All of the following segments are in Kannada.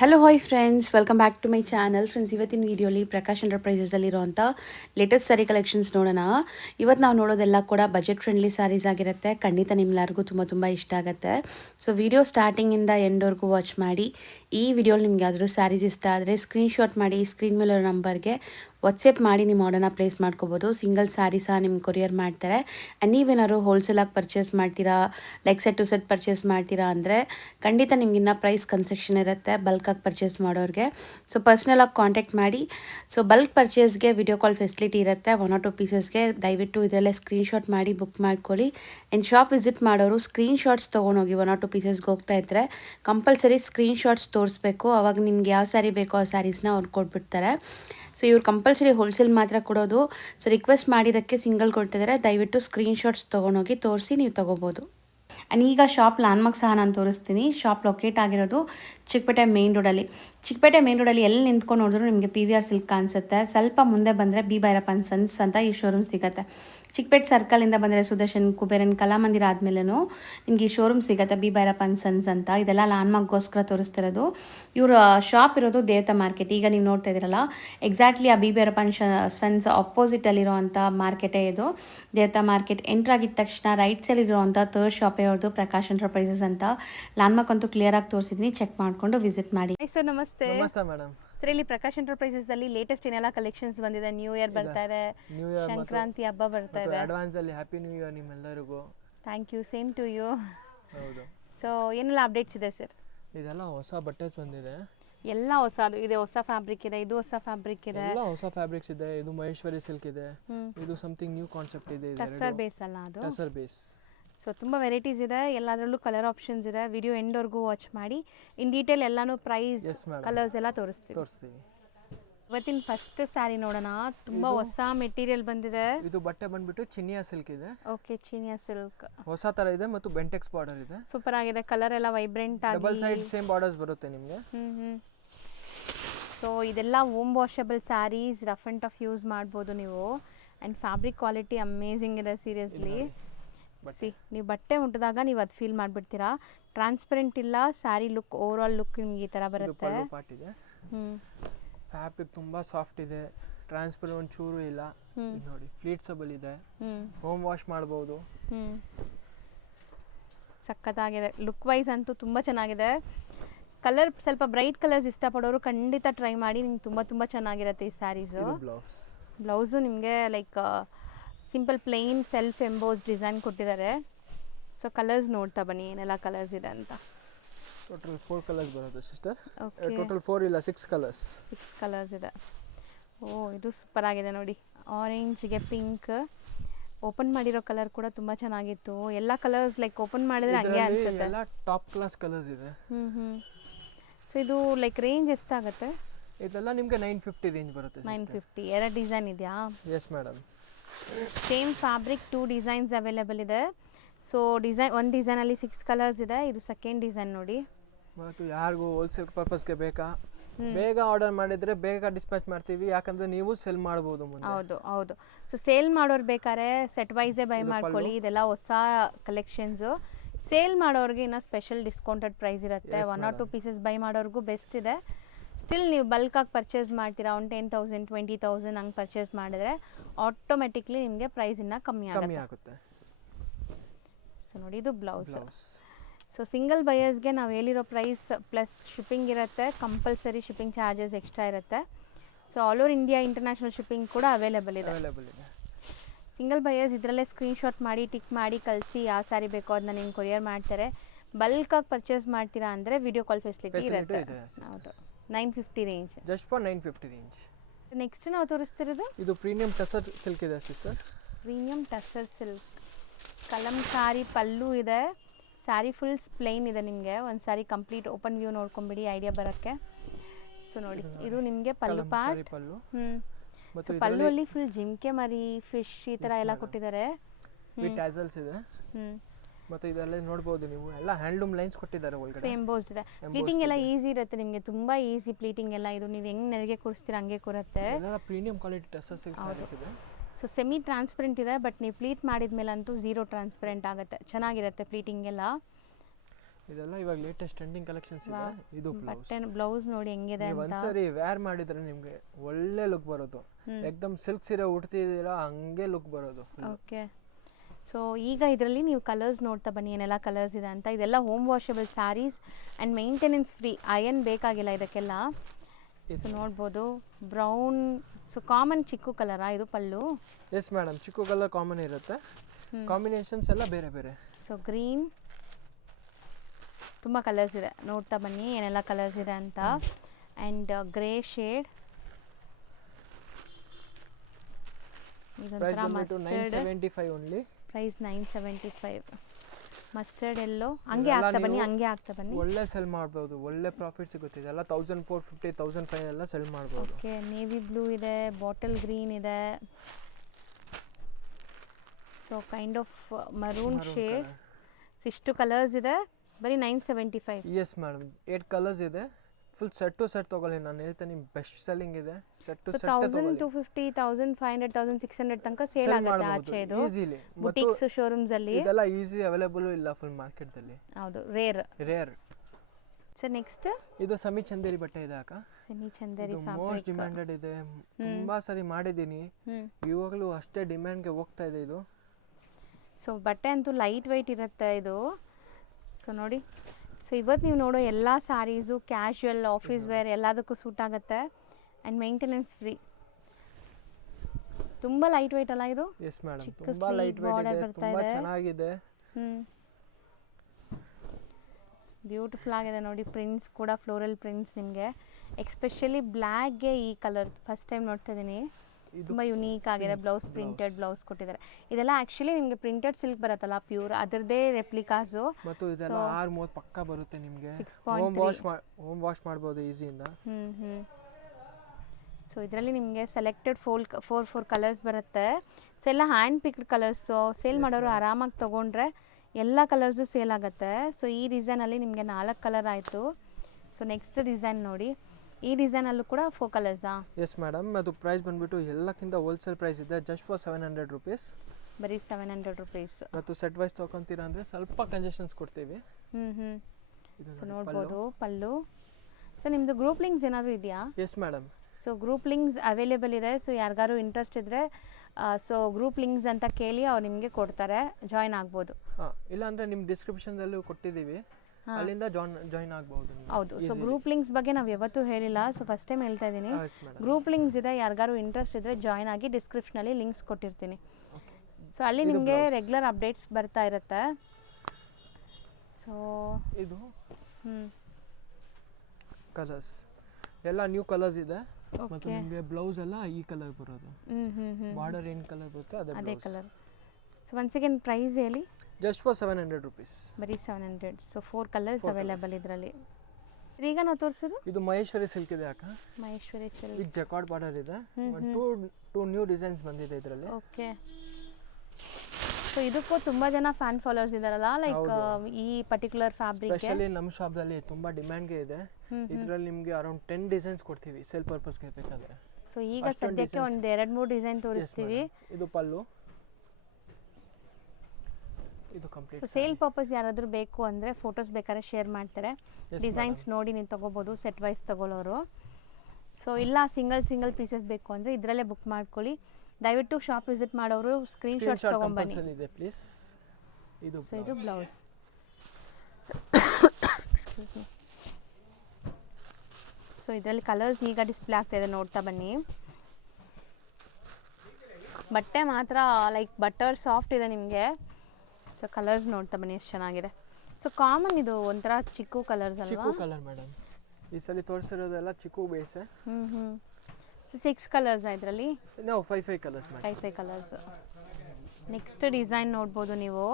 Hello hi friends, welcome back to my channel. Friends, ಇವತ್ತಿನ ವೀಡಿಯೋಲಿ ಪ್ರಕಾಶ್ ಎಂಟರ್ಪ್ರೈಸಸಲ್ಲಿರುವಂಥ ಲೇಟೆಸ್ಟ್ ಸ್ಯಾರಿ ಕಲೆಕ್ಷನ್ಸ್ ನೋಡೋಣ. ಇವತ್ತು ನಾವು ನೋಡೋದೆಲ್ಲ ಕೂಡ ಬಜೆಟ್ ಫ್ರೆಂಡ್ಲಿ ಸ್ಯಾರೀಸ್ ಆಗಿರುತ್ತೆ. ಖಂಡಿತ ನಿಮ್ಮೆಲ್ಲರಿಗೂ ತುಂಬ ಇಷ್ಟ ಆಗುತ್ತೆ. ಸೊ ವಿಡಿಯೋ ಸ್ಟಾರ್ಟಿಂಗಿಂದ ಎಂಡ್ವರೆಗೂ ವಾಚ್ ಮಾಡಿ. ಈ ವಿಡಿಯೋಲಿ ನಿಮ್ಗೆ ಯಾವ್ದಾದ್ರು ಸ್ಯಾರೀಸ್ ಇಷ್ಟ ಆದರೆ ಸ್ಕ್ರೀನ್ಶಾಟ್ ಮಾಡಿ ಸ್ಕ್ರೀನ್ ಮೇಲಿರೋ ನಂಬರ್ಗೆ ವಾಟ್ಸಪ್ ಮಾಡಿ ನಿಮ್ಮ ಆರ್ಡರ್ನ ಪ್ಲೇಸ್ ಮಾಡ್ಕೋಬೋದು. ಸಿಂಗಲ್ ಸ್ಯಾರಿ ಸಹ ನಿಮ್ಗೆ ಕೊರಿಯರ್ ಮಾಡ್ತಾರೆ. ಆ್ಯಂಡ್ ನೀವೇನಾದ್ರು ಹೋಲ್ಸೇಲಾಗಿ ಪರ್ಚೇಸ್ ಮಾಡ್ತೀರಾ, like set to set purchase ಮಾಡ್ತೀರಾ ಅಂದರೆ ಖಂಡಿತ ನಿಮ್ಗಿನ್ನ ಪ್ರೈಸ್ ಕನ್ಸೆಕ್ಷನ್ ಇರುತ್ತೆ ಬಲ್ಕಾಗಿ ಪರ್ಚೇಸ್ ಮಾಡೋರಿಗೆ. ಸೊ ಪರ್ಸ್ನಲಾಗಿ ಕಾಂಟ್ಯಾಕ್ಟ್ ಮಾಡಿ. ಸೊ ಬಲ್ಕ್ ಪರ್ಚೇಸ್ಗೆ ವಿಡಿಯೋ ಕಾಲ್ ಫೆಸಿಲಿಟಿ ಇರುತ್ತೆ. 1 or 2 ಪೀಸಸ್ಗೆ ದಯವಿಟ್ಟು ಇದರಲ್ಲೇ ಸ್ಕ್ರೀನ್ಶಾಟ್ ಮಾಡಿ ಬುಕ್ ಮಾಡ್ಕೊಳ್ಳಿ. ಆ್ಯಂಡ್ ಶಾಪ್ ವಿಸಿಟ್ ಮಾಡೋರು ಸ್ಕ್ರೀನ್ಶಾಟ್ಸ್ ತೊಗೊಂಡೋಗಿ 1 or 2 ಪೀಸಸ್ಗೆ ಹೋಗ್ತಾ ಇದ್ದರೆ ಕಂಪಲ್ಸರಿ ಸ್ಕ್ರೀನ್ಶಾಟ್ಸ್ ತೋರಿಸ್ಬೇಕು. ಅವಾಗ ನಿಮ್ಗೆ ಯಾವ ಸ್ಯಾರಿ ಬೇಕೋ ಆ ಸ್ಯಾರೀಸ್ನ ಅವ್ರು ಕೊಟ್ಬಿಡ್ತಾರೆ. ಸೊ ಇವ್ರು ಕಂಪಲ್ಸರಿ ಹೋಲ್ಸೇಲ್ ಮಾತ್ರ ಕೊಡೋದು. ಸೊ ರಿಕ್ವೆಸ್ಟ್ ಮಾಡಿದ್ದಕ್ಕೆ ಸಿಂಗಲ್ ಕೊಡ್ತಿದ್ದಾರೆ. ದಯವಿಟ್ಟು ಸ್ಕ್ರೀನ್ಶಾಟ್ಸ್ ತೊಗೊಂಡೋಗಿ ತೋರಿಸಿ ನೀವು ತೊಗೋಬೋದು. ಆ್ಯಂಡ್ ಈಗ ಶಾಪ್ ಲ್ಯಾಂಡ್ಮಾರ್ಕ್ ಸಹ ನಾನು ತೋರಿಸ್ತೀನಿ. ಶಾಪ್ ಲೊಕೇಟ್ ಆಗಿರೋದು ಚಿಕ್ಕಪೇಟೆ ಮೇನ್ ರೋಡಲ್ಲಿ. ಚಿಕ್ಕಪೇಟೆ ಮೇನ್ ರೋಡಲ್ಲಿ ಎಲ್ಲಿ ನಿಂತ್ಕೊಂಡು ನೋಡಿದ್ರು ನಿಮಗೆ PVR ಸಿಲ್ಕ್ ಕಾಣಿಸುತ್ತೆ. ಸ್ವಲ್ಪ ಮುಂದೆ ಬಂದರೆ ಬಿ ಭೈರಪ್ಪನ್ ಸನ್ಸ್ ಅಂತ ಈ ಶೋರೂಮ್ ಸಿಗುತ್ತೆ. ಚಿಕ್ಕಪೇಟೆ ಸರ್ಕಲಿಂದ ಬಂದರೆ ಸುದರ್ಶನ್ ಕುಬೇರನ್ ಕಲಾಮಂದಿರ ಆದಮೇಲೆನೂ ನಿಮಗೆ ಈ ಶೋರೂಮ್ ಸಿಗುತ್ತೆ, ಬಿ ಭೈರಪ್ಪನ್ ಸನ್ಸ್ ಅಂತ. ಇದೆಲ್ಲ ಲ್ಯಾಂಡ್ಮಾರ್ಕ್ಗೋಸ್ಕರ ತೋರಿಸ್ತಿರೋದು. ಇವರು ಶಾಪ್ ಇರೋದು ದೇವತಾ ಮಾರ್ಕೆಟ್. ಈಗ ನೀವು ನೋಡ್ತಾ ಇದ್ದೀರಲ್ಲ, ಎಕ್ಸಾಕ್ಟ್ಲಿ ಆ ಬಿ ಭೈರಪ್ಪನ್ ಸನ್ಸ್ ಆಪೋಸಿಟಲ್ಲಿರುವಂಥ ಮಾರ್ಕೆಟೇ ಇದು. ದೇವತಾ ಮಾರ್ಕೆಟ್ ಎಂಟ್ರ್ ಆಗಿದ ತಕ್ಷಣ ರೈಟ್ ಸೈಡ್ ಇರುವಂಥ ಥರ್ಡ್ ಶಾಪೇ ಅವ್ರದ್ದು, ಪ್ರಕಾಶ್ ಎಂಟರ್ಪ್ರೈಸಸ್ ಅಂತ. ಲ್ಯಾಂಡ್ಮಾರ್ಕ್ ಅಂತೂ ಕ್ಲಿಯರಾಗಿ ತೋರಿಸಿದ್ದೀನಿ, ಚೆಕ್ ಮಾಡಿಕೊಂಡು ವಿಸಿಟ್ ಮಾಡಿ. ಸರ್ ನಮಸ್ತೆ. ನಮಸ್ತೆ ಮೇಡಮ್. ಸರ್, ಇಲ್ಲಿ ಪ್ರಕಾಶ್ ಎಂಟರ್ಪ್ರೈಸಸ್ ಅಲ್ಲಿ ಲೇಟೆಸ್ಟ್ ಏನೆಲ್ಲ ಕಲೆಕ್ಷನ್ಸ್ ಬಂದಿದೆ? ನ್ಯೂ ಇಯರ್ ಬರ್ತಾ ಇದೆ, ಸಂಕ್ರಾಂತಿ ಹಬ್ಬ ಬರ್ತಾ ಇದೆ. ಅಡ್ವಾನ್ಸ್ ಅಲ್ಲಿ ಹ್ಯಾಪಿ ನ್ಯೂ ಇಯರ್ ನಿಮ್ಮೆಲ್ಲರಿಗೂ. Thank you, same to you. ಹೌದು. ಸೊ ಏನೆಲ್ಲ ಅಪ್ಡೇಟ್ಸ್ ಇದೆ ಸರ್? ಇದೆಲ್ಲ ಹೊಸ ಬಟ್ಟೆಸ್ ಬಂದಿದೆ. ಎಲ್ಲ ಹೊಸದು ಇದೆ. ಹೊಸ ಫ್ಯಾಬ್ರಿಕ್ ಇದೆ, ಇದು ಹೊಸ ಫ್ಯಾಬ್ರಿಕ್ ಇದೆ, ಎಲ್ಲ ಹೊಸ ಫ್ಯಾಬ್ರಿಕ್ಸ್ ಇದೆ. ಇದು ಮಹೇಶ್ವರಿ ಸಿಲ್ಕ್ ಇದೆ, ಇದು ಸಮಥಿಂಗ್ ನ್ಯೂ ಕಾನ್ಸೆಪ್ಟ್ ಇದೆ. ಟಸರ್ ಬೇಸ್ ಅಲ್ಲ ಅದು? ಟಸರ್ ಬೇಸ್. ಸೊ ತುಂಬ ವೆರೈಟೀಸ್ ಇದೆ, ಎಲ್ಲದರಲ್ಲೂ ಕಲರ್ ಆಪ್ಷನ್ಸ್ ಇದೆ. ವಿಡಿಯೋ ಎಂಡ್ವರೆಗೂ ವಾಚ್ ಮಾಡಿ. ಇನ್ ಡೀಟೇಲ್ ಎಲ್ಲಾನು ಪ್ರೈಸ್, ಕಲರ್ಸ್ ಎಲ್ಲ ತೋರಿಸ್ತೀವಿ. ಇವತ್ತಿನ ಫಸ್ಟ್ ಸ್ಯಾರಿ ನೋಡೋಣ. ತುಂಬಾ ಹೊಸ ಮೆಟೀರಿಯಲ್ ಬಂದಿದೆ. ಇದು ಬಟ್ಟೆ ಬಂದ್ಬಿಟ್ಟು ಚಿನಿಯಾ ಸಿಲ್ಕ್ ಇದೆ. ಓಕೆ, ಚಿನಿಯಾ ಸಿಲ್ಕ್ ಹೊಸ ತರ ಇದೆ ಮತ್ತು ಬೆಂಟೆಕ್ಸ್ ಬಾರ್ಡರ್ ಇದೆ. ಸೂಪರ್ ಆಗಿದೆ. ಕಲರ್ ಎಲ್ಲ ವೈಬ್ರೆಂಟ್ ಆಗಿ ಡಬಲ್ ಸೈಡ್ ಸೇಮ್ ಬಾರ್ಡರ್ಸ್ ಬರುತ್ತೆ ನಿಮಗೆ. ಸೊ ಇದೆಲ್ಲ home washable saris, rough and tough use ಮಾಡ್ಬೋದು ನೀವು. ಆ್ಯಂಡ್ ಫ್ಯಾಬ್ರಿಕ್ ಕ್ವಾಲಿಟಿ ಅಮೇಝಿಂಗ್ ಇದೆ, ಸೀರಿಯಸ್ಲಿ. ನೀವು ಬಟ್ಟೆ ಮುಟ್ಟಿದಾಗ ನೀವು ಅದು ಫೀಲ್ ಮಾಡಿಬಿಡ್ತೀರಾ. ಟ್ರಾನ್ಸ್ಪರೆಂಟ್ ಇಲ್ಲ, sari look, overall look ನಿಮ್ಗೆ ಈ ಥರ ಬರುತ್ತೆ. ಫ್ಯಾಬ್ರಿಕ್ ತುಂಬಾ ಸಾಫ್ಟ್ ಇದೆ, ಟ್ರಾನ್ಸ್ಪರೆಂಟ್ ಒಂಚೂರು ಇಲ್ಲ. ನೋಡಿ, ಫ್ಲೀಟ್ಸಬಲ್ ಇದೆ, ಹೋಮ್ ವಾಶ್ ಮಾಡಬಹುದು. ಸಖತ್ತಾಗಿದೆ. ಲುಕ್ ವೈಸ್ ಅಂತೂ ತುಂಬ ಚೆನ್ನಾಗಿದೆ. ಕಲರ್ ಸ್ವಲ್ಪ ಬ್ರೈಟ್ ಕಲರ್ಸ್ ಇಷ್ಟಪಡೋರು ಖಂಡಿತ ಟ್ರೈ ಮಾಡಿ. ನಿಮ್ಗೆ ತುಂಬ ಚೆನ್ನಾಗಿರುತ್ತೆ ಈ ಸ್ಯಾರೀಸು. ಬ್ಲೌಸು ನಿಮಗೆ like simple plane self emboss design ಕೊಟ್ಟಿದ್ದಾರೆ. ಸೊ ಕಲರ್ಸ್ ನೋಡ್ತಾ ಬನ್ನಿ ಏನೆಲ್ಲ ಕಲರ್ಸ್ ಇದೆ ಅಂತ. ಟೋಟಲ್ 4 ಕಲರ್ಸ್ ಬರುತ್ತೆ ಸಿಸ್ಟರ್. ಟೋಟಲ್ 4 ಇಲ್ಲ 6 ಕಲರ್ಸ್. 6 ಕಲರ್ಸ್ ಇದೆ. ಓ, ಇದು ಸೂಪರ್ ಆಗಿದೆ ನೋಡಿ. ಆರೆಂಜ್ಗೆ ಪಿಂಕ್. ಓಪನ್ ಮಾಡಿರೋ ಕಲರ್ ಕೂಡ ತುಂಬ ಚೆನ್ನಾಗಿತ್ತು. ಎಲ್ಲ ಕಲರ್ಸ್ ಲೈಕ್ ಓಪನ್ ಮಾಡಿದ್ರೆ ಹಂಗೆ ಅನ್ಸುತ್ತೆ. ಎಲ್ಲ ಟಾಪ್ ಕ್ಲಾಸ್ ಕಲರ್ಸ್ ಇದೆ. ಸೊ ಇದು ಲೈಕ್ ರೇಂಜ್ ಎಷ್ಟಾಗುತ್ತೆ? ಇದೆಲ್ಲ ನಿಮಗೆ 950 ರೇಂಜ್ ಬರುತ್ತೆ. 950. ಎರಡು ಡಿಸೈನ್ ಇದೆಯಾ? Yes madam. Same fabric 2 designs available ಇದೆ. ಸೊ ಒಂದು ಡಿಸೈನಲ್ಲಿ 6 ಕಲರ್ಸ್ ಇದೆ. ಇದು ಸೆಕೆಂಡ್ ಡಿಸೈನ್ ನೋಡಿ. ಮತ್ತು ಯಾರಿಗೂ ಹೋಲ್ಸೇಲ್ ಪರ್ಪಸ್ಗೆ ಬೇಕಾ, ಬೇಗ ಆರ್ಡರ್ ಮಾಡಿದರೆ ಬೇಗ ಡಿಸ್ಪ್ಯಾಚ್ ಮಾಡ್ತೀವಿ. ಯಾಕಂದರೆ ನೀವು ಸೇಲ್ ಮಾಡ್ಬೋದು ಮುಂದೆ. ಹೌದು. ಸೊ ಸೇಲ್ ಮಾಡೋರು ಬೇಕಾದ್ರೆ ಸೆಟ್ ವೈಸೇ ಬೈ ಮಾಡ್ಕೊಳ್ಳಿ. ಇದೆಲ್ಲ ಹೊಸ ಕಲೆಕ್ಷನ್ಸು. ಸೇಲ್ ಮಾಡೋರಿಗೆ ಇನ್ನೂ ಸ್ಪೆಷಲ್ ಡಿಸ್ಕೌಂಟೆಡ್ ಪ್ರೈಸ್ ಇರುತ್ತೆ. 1 or 2 ಪೀಸಸ್ ಬೈ ಮಾಡೋರಿಗೂ ಬೆಸ್ಟ್ ಇದೆ. ಸ್ಟಿಲ್ ನೀವು ಬಲ್ಕಾಗಿ ಪರ್ಚೇಸ್ ಮಾಡ್ತೀರಾ, ಒಂದು 10,000 20,000 ಹಂಗೆ ಪರ್ಚೇಸ್ ಮಾಡಿದ್ರೆ ಆಟೋಮೆಟಿಕ್ಲಿ ನಿಮಗೆ ಪ್ರೈಸ್ ಇನ್ನೂ ಕಮ್ಮಿ ಆಗುತ್ತೆ. ಸೊ ನೋಡಿ, ಇದು ಬ್ಲೌಸ್. ಸೊ ಸಿಂಗಲ್ ಬಯರ್ಸ್ಗೆ ನಾವು ಹೇಳಿರೋ ಪ್ರೈಸ್ ಪ್ಲಸ್ ಶಿಪ್ಪಿಂಗ್ ಇರುತ್ತೆ. ಕಂಪಲ್ಸರಿ ಶಿಪ್ಪಿಂಗ್ ಚಾರ್ಜಸ್ ಎಕ್ಸ್ಟ್ರಾ ಇರುತ್ತೆ. So all over India international shipping ಕೂಡ ಅವೈಲೇಬಲ್ ಇದೆ. ಸಿಂಗಲ್ ಬಯರ್ಸ್ ಇದರಲ್ಲೇ ಸ್ಕ್ರೀನ್ಶಾಟ್ ಮಾಡಿ ಟಿಕ್ ಮಾಡಿ ಕಳಿಸಿ. ಯಾವ ಸ್ಯಾರಿ ಬೇಕೋ ಅದನ್ನ ನಿಮ್ಗೆ ಕೊರಿಯರ್ ಮಾಡ್ತಾರೆ. ಬಲ್ಕಾಗಿ ಪರ್ಚೇಸ್ ಮಾಡ್ತೀರಾ ಅಂದರೆ ವಿಡಿಯೋ ಕಾಲ್ ಫೆಸಿಲಿಟಿ ಇರುತ್ತೆ. ಹೌದು, 950 range. Just for 950 range. Next ನಾವು ತೋರಿಸ್ತಿರೋದು ಇದು ಪ್ರೀಮಿಯಂ ಟಸರ್ ಸಿಲ್ಕ್ ಇದೆ sister. Premium tussar silk kalamkari pallu ಇದೆ. ಸ್ಯಾರಿ ಫುಲ್ ಪ್ಲೇನ್ ಇದೆ. ನಿಮಗೆ ಒಂದು ಸ್ಯಾರಿ ಕಂಪ್ಲೀಟ್ ಓಪನ್ ವ್ಯೂ ನೋಡ್ಕೊಂಬಿಡಿ, ಐಡಿಯಾ ಬರೋಕ್ಕೆ. ಸೊ ನೋಡಿ, ಇದು ನಿಮಗೆ ಪಲ್ಲು ಪಾರ್ಟ್. ಸೊ ಪಲ್ಲುವಲ್ಲಿ ಫುಲ್ ಜಿಂಕೆ ಮರಿ, ಫಿಶ್ ಈ ಥರ ಎಲ್ಲ ಕೊಟ್ಟಿದ್ದಾರೆ. ಟ್ಯಾಸಲ್ಸ್ ಇದೆ. ಮತ್ತು ಇದೆಲ್ಲ ನೋಡ್ಬೋದು ನೀವು, ಎಲ್ಲ ಹ್ಯಾಂಡ್ಲೂಮ್ ಲೈನ್ಸ್ ಕೊಟ್ಟಿದ್ದಾರೆ ಒಳಗಡೆ. ಸೊ ಎಂಬೋಸ್ಡ್ ಇದೆ. ಪ್ಲೀಟಿಂಗ್ ಎಲ್ಲ ಈಸಿ ಇರುತ್ತೆ ನಿಮಗೆ, ತುಂಬ ಈಸಿ ಪ್ಲೀಟಿಂಗ್ ಎಲ್ಲ. ಇದು ನೀವು ಹೆಂಗೆ ನೆರಿಗೆ ಕೂರಿಸ್ತೀರ ಹಂಗೆ ಕೂರುತ್ತೆ. ಇದೆಲ್ಲ premium quality tussar silk saris ಇದೆ. ಸೊ ಸೆಮಿ ಟ್ರಾನ್ಸ್ಪರೆಂಟ್ ಇದೆ, ಬಟ್ ನೀವು ಪ್ಲೀಟ್ ಮಾಡಿದ ಮೇಲೆ ಅಂತೂ ಝೀರೋ ಟ್ರಾನ್ಸ್ಪರೆಂಟ್ ಆಗುತ್ತೆ. ಚೆನ್ನಾಗಿರುತ್ತೆ ಪ್ಲೀಟಿಂಗ್ ಎಲ್ಲ. ಇದೆಲ್ಲ ಇವಾಗ ಲೇಟೆಸ್ಟ್ ಟ್ರೆಂಡಿಂಗ್ ಕಲೆಕ್ಷನ್ಸ್ ಇದೆ. ಇದು ಬ್ಲೌಸ್. ಬಟ್ಟೆ ಬ್ಲೌಸ್ ನೋಡಿ ಹೆಂಗಿದೆ ನೀವು ಅಂತ. ಒಂದ್ಸರಿ ವೇರ್ ಮಾಡಿದ್ರೆ ನಿಮಗೆ ಒಳ್ಳೆ ಲುಕ್ ಬರೋದು. ಏಕದಮ್ ಸಿಲ್ಕ್ ಸೀರೆ ಉಡ್ತಿದ್ದೀರಾ ಹಂಗೆ ಲುಕ್ ಬರೋದು. ಓಕೆ, ಸೊ ಈಗ ಇದರಲ್ಲಿ ನೀವು ಕಲರ್ಸ್ ನೋಡ್ತಾ ಬನ್ನಿ ಏನೆಲ್ಲ ಕಲರ್ಸ್ ಇದೆ ಅಂತ. ಇದೆಲ್ಲ home washable saris and maintenance free, iron ಬೇಕಾಗಿಲ್ಲ ಇದಕ್ಕೆಲ್ಲ. ಸೊ ನೋಡ್ಬೋದು ಬ್ರೌನ್, ಸೊ ಕಾಮನ್ ಚಿಕ್ಕು ಕಲರಾ ಇದು ಪಲ್ಲು? ಎಸ್ ಮೇಡಮ್, ಚಿಕ್ಕು ಕಲರ್ ಕಾಮನ್ ಇರುತ್ತೆ, ಕಾಂಬಿನೇಷನ್ಸ್ ಎಲ್ಲ ಬೇರೆ ಬೇರೆ. ಸೊ ಗ್ರೀನ್, ತುಂಬ ಕಲರ್ಸ್ ಇದೆ, ನೋಡ್ತಾ ಬನ್ನಿ ಏನೆಲ್ಲ ಕಲರ್ಸ್ ಇದೆ ಅಂತ. ಆ್ಯಂಡ್ ಗ್ರೇ ಶೇಡ್, ಇದೊಂಥರ mustard, 975 only. Price 975. Mustard yellow, ಹಂಗೆ ಆಗ್ತಾ ಬನ್ನಿ, ಹಂಗೆ ಆಗ್ತಾ ಬನ್ನಿ. ಒಳ್ಳೆ ಸೆಲ್ ಮಾಡ್ಬೋದು, ಒಳ್ಳೆ ಪ್ರಾಫಿಟ್ ಸಿಗುತ್ತೆ. ಇದೆಲ್ಲ 1450 1500 ಎಲ್ಲ ಸೆಲ್ ಮಾಡ್ಬೋದು. ಓಕೆ, ನೇವಿ ಬ್ಲೂ ಇದೆ, ಬಾಟಲ್ ಗ್ರೀನ್ ಇದೆ, so kind of maroon shade. ಇಷ್ಟು ಕಲರ್ಸ್ ಇದೆ, ಬರೀ 975. ಎಸ್ ಮೇಡಮ್, 8 ಕಲರ್ಸ್ ಇದೆ. ಫುಲ್ ಸೆಟ್ ಟು ಸೆಟ್ ತೊಗೊಳ್ಳಿ, ನಾನು ಹೇಳ್ತೇನೆ ಬೆಸ್ಟ್ ಸೆಲ್ಲಿಂಗ್ ಇದೆ. ಸೆಟ್ ಟು ಸೆಟ್ 1250, 1500, 1600 ತನಕ ಸೇಲ್ ಆಗುತ್ತೆ ಆಚೆ ಇದು ಈಸಿಲಿ. ಬುಟಿಕ್ಸ್ ಶೋರೂಮ್ಸ್ ಅಲ್ಲಿ. ಇದೆಲ್ಲ ಈಸಿ ಅವೈಲೇಬಲ್ ಇಲ್ಲ ಫುಲ್ ಮಾರ್ಕೆಟ್ ದಲ್ಲಿ. ಹೌದು, ರೇರ್. ಸರ್ ನೆಕ್ಸ್ಟ್ ಇದು ಸಮಿ ಚಂದೇರಿ ಬಟ್ಟೆ ಇದೆ ಅಕ್ಕ. ಸೆಮಿ ಚಂದೇರಿ ಮೋಸ್ಟ್ ಡಿಮ್ಯಾಂಡೆಡ್ ಇದೆ, ತುಂಬಾ ಸರಿ ಮಾಡಿದ್ದೀನಿ, ಇವಾಗಲೂ ಅಷ್ಟೇ ಡಿಮ್ಯಾಂಡ್ಗೆ ಹೋಗ್ತಾ ಇದೆ ಇದು. ಸೊ ಬಟ್ಟೆ ಅಂತೂ ಲೈಟ್ ವೆಯ್ಟ್ ಇರುತ್ತೆ ಇದು. ಸೊ ನೋಡಿ, ಸೊ ಇವತ್ತು ನೀವು ನೋಡೋ ಎಲ್ಲ ಸ್ಯಾರೀಸು ಕ್ಯಾಶುವಲ್, ಆಫೀಸ್ ವೇರ್ ಎಲ್ಲದಕ್ಕೂ ಸೂಟ್ ಆಗುತ್ತೆ ಆ್ಯಂಡ್ ಮೇಂಟೆನೆನ್ಸ್ ಫ್ರೀ. ತುಂಬ ಲೈಟ್ ವೆಯ್ಟ್ ಅಲ್ಲ ಇದು? ಎಸ್ ಮೇಡಮ್, ತುಂಬಾ ಲೈಟ್ ವೆಯ್ಟ್ ಇದೆ, ತುಂಬಾ ಚೆನ್ನಾಗಿದೆ. ಬ್ಯೂಟಿಫುಲ್ ಆಗಿದೆ ನೋಡಿ. ಪ್ರಿಂಟ್ಸ್ ಕೂಡ ಫ್ಲೋರಲ್ ಪ್ರಿಂಟ್ಸ್ ನಿಮಗೆ, ಎಕ್ಸ್ಪೆಷಲಿ ಬ್ಲ್ಯಾಕ್ಗೆ ಈ ಕಲರ್ ಫಸ್ಟ್ ಟೈಮ್ ನೋಡ್ತಾ ಇದ್ದೀನಿ. ತುಂಬ ಯುನೀಕ್ ಆಗಿದೆ. ಬ್ಲೌಸ್ ಪ್ರಿಂಟೆಡ್ ಬ್ಲೌಸ್ ಕೊಟ್ಟಿದ್ದಾರೆ. ಇದೆಲ್ಲ ಆ್ಯಕ್ಚುಲಿ ನಿಮಗೆ ಪ್ರಿಂಟೆಡ್ ಸಿಲ್ಕ್ ಬರುತ್ತಲ್ಲ ಪ್ಯೂರ್, ಅದರದೇ ರೆಪ್ಲಿಕಾಸು. ಮತ್ತು ಇದೆಲ್ಲ 630 ಪಕ್ಕ ಬರುತ್ತೆ ನಿಮಗೆ. ಹೋಮ್ ವಾಶ್ ಮಾಡ್ಬೋದು ಈಸಿಯಿಂದ. ಸೊ ಇದರಲ್ಲಿ ನಿಮಗೆ ಸೆಲೆಕ್ಟೆಡ್ 4 ಕಲರ್ಸ್ ಬರುತ್ತೆ. ಸೊ ಎಲ್ಲ ಹ್ಯಾಂಡ್ ಪಿಕ್ಡ್ ಕಲರ್ಸು. ಸೇಲ್ ಮಾಡೋರು ಆರಾಮಾಗಿ ತೊಗೊಂಡ್ರೆ ಎಲ್ಲ ಕಲರ್ಸು ಸೇಲ್ ಆಗುತ್ತೆ. ಸೊ ಈ ಡಿಸೈನಲ್ಲಿ ನಿಮಗೆ 4 ಕಲರ್ ಆಯಿತು. ಸೊ ನೆಕ್ಸ್ಟ್ ಡಿಸೈನ್ ನೋಡಿ, ಈ ಡಿಸೈನಲ್ಲೂ ಕೂಡ 4 ಕಲರ್ಸಾ? ಎಸ್ ಮೇಡಮ್, ಅದು ಪ್ರೈಸ್ ಬಂದುಬಿಟ್ಟು ಎಲ್ಲಕ್ಕಿಂತ ಹೋಲ್ಸೇಲ್ ಪ್ರೈಸ್ ಇದೆ, ಜಸ್ಟ್ ಫಾರ್ 700 ರುಪೀಸ್. ಬರೀ 700 ರುಪೀಸ್. ಮತ್ತು ಸೆಟ್ ವೈಸ್ ತೊಗೊತೀರಾ ಅಂದರೆ ಸ್ವಲ್ಪ ಕನ್ಸೆಷನ್ಸ್ ಕೊಡ್ತೀವಿ. ಸೊ ನೋಡ್ಬೋದು ಪಲ್ಲು. ಸೊ ನಿಮ್ಮದು ಗ್ರೂಪ್ ಲಿಂಕ್ಸ್ ಏನಾದರೂ ಇದೆಯಾ? Yes madam. So group links available ಇದೆ. ಸೊ ಯಾರಿಗಾರು ಇಂಟ್ರೆಸ್ಟ್ ಇದ್ದರೆ ಸೊ ಗ್ರೂಪ್ ಲಿಂಕ್ಸ್ ಅಂತ ಕೇಳಿ ಅವ್ರು ನಿಮಗೆ ಕೊಡ್ತಾರೆ, ಜಾಯ್ನ್ ಆಗ್ಬೋದು. ಹಾಂ, ಇಲ್ಲಾಂದರೆ ನಿಮ್ಮ ಡಿಸ್ಕ್ರಿಪ್ಷನ್ದಲ್ಲೂ ಕೊಟ್ಟಿದ್ದೀವಿ, ಅಲ್ಲಿಂದ ಜಾಯ್ನ್ ಆಗ್ಬೋದು. ಹೌದು, ಸೊ ಗ್ರೂಪ್ ಲಿಂಕ್ಸ್ ಬಗ್ಗೆ ನಾವು ಯಾವತ್ತೂ ಹೇಳಿಲ್ಲ, ಸೊ ಫಸ್ಟ್ ಟೈಮ್ ಹೇಳ್ತಾ ಇದ್ದೀನಿ. ಗ್ರೂಪ್ ಲಿಂಕ್ಸ್ ಇದೆ, ಯಾರಿಗಾರು ಇಂಟ್ರೆಸ್ಟ್ ಇದ್ದರೆ ಜಾಯ್ನ್ ಆಗಿ, ಡಿಸ್ಕ್ರಿಪ್ಷನಲ್ಲಿ ಲಿಂಕ್ಸ್ ಕೊಟ್ಟಿರ್ತೀನಿ. ಸೊ ಅಲ್ಲಿ ನಿಮಗೆ ರೆಗ್ಯುಲರ್ ಅಪ್ಡೇಟ್ಸ್ ಬರ್ತಾ ಇರುತ್ತೆ. ಸೊ ಇದು ಕಲರ್ಸ್ ಎಲ್ಲ ನ್ಯೂ ಕಲರ್ಸ್ ಇದೆ. ಮತ್ತು ನಿಮಗೆ ಬ್ಲೌಸ್ ಎಲ್ಲ ಈ ಕಲರ್ ಬರೋದು, ಬಾರ್ಡರ್ ಏನು ಕಲರ್ ಬರುತ್ತೆ ಅದೇ colour. So once again price ಹೇಳಿ. Just for 700 rupees. ಬರೀ 700. ಸೊ 4 ಕಲರ್ಸ್ ಅವೈಲೇಬಲ್ ಇದರಲ್ಲಿ. ಈಗ ನಾವು ತೋರಿಸೋದು ಇದು ಮಹೇಶ್ವರಿ ಸಿಲ್ಕ್ ಇದೆ ಅಕ್ಕ. Maheshwari silk with jacquard border ಇದೆ. ಟೂ ನ್ಯೂ ಡಿಸೈನ್ಸ್ ಬಂದಿದೆ ಇದರಲ್ಲಿ. ಓಕೆ, ಸೊ ಇದಕ್ಕೂ ತುಂಬಾ ಜನ ಫ್ಯಾನ್ ಫಾಲೋವರ್ಸ್ ಇದಾರಲ್ಲ, ಲೈಕ್ ಈ ಪರ್ಟಿಕ್ಯುಲರ್ ಫ್ಯಾಬ್ರಿಕ್. ಸ್ಪೆಷಲಿ ನಮ್ಮ ಶಾಪ್ದಲ್ಲಿ ತುಂಬಾ ಡಿಮ್ಯಾಂಡ್ಗೆ ಇದೆ. ಇದರಲ್ಲಿ ನಿಮಗೆ ಅರೌಂಡ್ 10 ಡಿಸೈನ್ಸ್ ಕೊಡ್ತೀವಿ ಸೇಲ್ ಪರ್ಪಸ್ಗೆ ಬೇಕಾದ್ರೆ. ಸೊ ಈಗ ಸದ್ಯಕ್ಕೆ ಒಂದು 2-3 ಡಿಸೈನ್ ತೋರಿಸ್ತೀವಿ. ಇದು ಪಲ್ಲು, ಇದು ಕಂಪ್ಲೀಟ್. ಸೊ ಸೇಲ್ ಪರ್ಪಸ್ ಯಾರಾದರೂ ಬೇಕು ಅಂದರೆ ಫೋಟೋಸ್ ಬೇಕಾದ್ರೆ ಶೇರ್ ಮಾಡ್ತಾರೆ, ಡಿಸೈನ್ಸ್ ನೋಡಿ ನೀವು ತೊಗೋಬೋದು ಸೆಟ್ ವೈಸ್ ತೊಗೊಳ್ಳೋರು. ಸೊ ಇಲ್ಲ ಸಿಂಗಲ್ ಪೀಸಸ್ ಬೇಕು ಅಂದರೆ ಇದರಲ್ಲೇ ಬುಕ್ ಮಾಡ್ಕೊಳ್ಳಿ. ದಯವಿಟ್ಟು ಶಾಪ್ ವಿಸಿಟ್ ಮಾಡೋರು ಸ್ಕ್ರೀನ್ಶಾಟ್ಸ್ ತೊಗೊಂಬನ್ನಿ. ಪ್ಲೀಸ್. ಇದು ಸೊ ಇದು ಬ್ಲೌಸ್. ಸೊ ಇದರಲ್ಲಿ ಕಲರ್ಸ್ ಈಗ ಡಿಸ್ಪ್ಲೇ ಆಗ್ತಾ ಇದೆ, ನೋಡ್ತಾ ಬನ್ನಿ. ಬಟ್ಟೆ ಮಾತ್ರ ಲೈಕ್ ಬಟರ್ ಸಾಫ್ಟ್ ಇದೆ ನಿಮಗೆ. ಸೊ ಕಲರ್ಸ್ ನೋಡ್ತಾ ಬನ್ನಿ ಎಷ್ಟು ಚೆನ್ನಾಗಿದೆ. ಸೊ ಕಾಮನ್ ಇದು ಒಂಥರ ಚಿಕ್ಕು ಕಲರ್ಸ್ ಅಲ್ವಾ? ಚಿಕ್ಕು ಕಲರ್ ಮೇಡಮ್. ಈ ಸಲ ತೋರಿಸಿರೋದೆಲ್ಲ ಚಿಕ್ಕು ಬೇಸೆ. ಸೊ 6 ಕಲರ್ಸ್ ಇದರಲ್ಲಿ. ನಾವು 5 ಕಲರ್ಸ್ ಮಾಡಿ. 5 ಕಲರ್ಸ್. ನೆಕ್ಸ್ಟ್ ಡಿಸೈನ್ ನೋಡ್ಬೋದು ನೀವು.